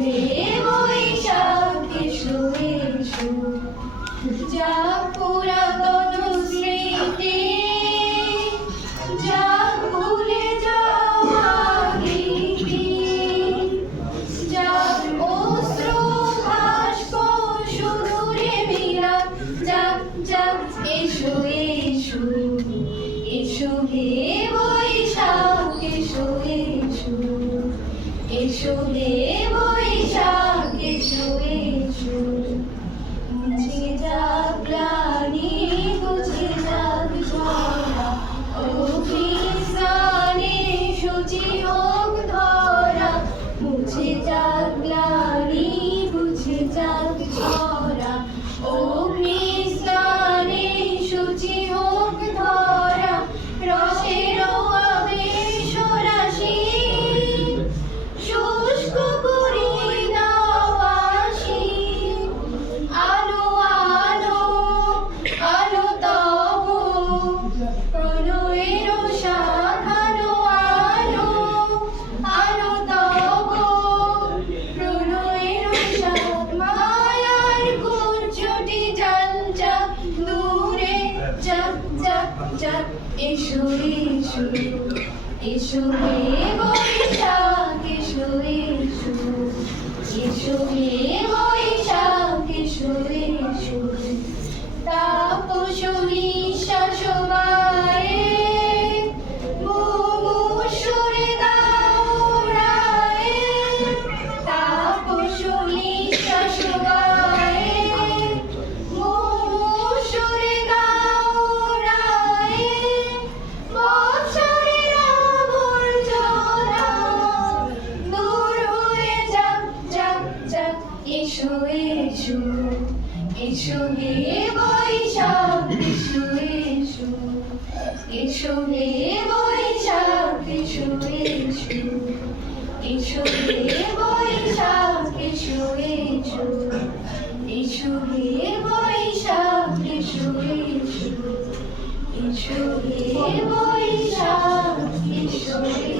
হে বৈশাখ এসো এসো, যাক পুরাতন স্মৃতি, যাক ভুলে যাওয়া গীতি, যাক অশ্রু বাষ্প সুদূরে মিলাপ, যাক যাক এসো এসো, এসো হে বৈশাখ এসো এসো, এসো হে বৈশাখ এসো এসো। মুছে যাক গ্লানি, মুছে যাক ঝরা, অগ্নিস্নানে শুচি হোক ধরা। মুছে যাক গ্লানি, মুছে যাক ঝরা, অগ্নিস্নানে শুচি হোক ধরা। রসের আবেশ রাশি শুষ্ক করি দাও আসি, আলো আলো আলো তব প্রণয়ের শাখানো, আলো আলো তব প্রণয়ের শাখ। মায়ার কুঞ্জটি যান যাক দূরে, যাক যাক যাক এসো এসো, এসো হে বৈশাখ এসো এসো, এসো হে বৈশাখ এসো এসো। তাপস নিঃশ্বাস বায়ে মুমূর্ষুরে দাও রায়ে, তাপস নিঃশ্বাস বায়ে মুমূর্ষুরে দাও রায়ে। বৎসরের আবর্জনা দূর হয়ে যাক যাক যাক এসো এসো, এসো হে বৈশাখ এসো এসো, এসো হে বৈশাখ এসো এসো, এসো হে বৈশাখ এসো এসো, এসো হে বৈশাখ এসো এসো, এসো হে বৈশাখ এসো এসো।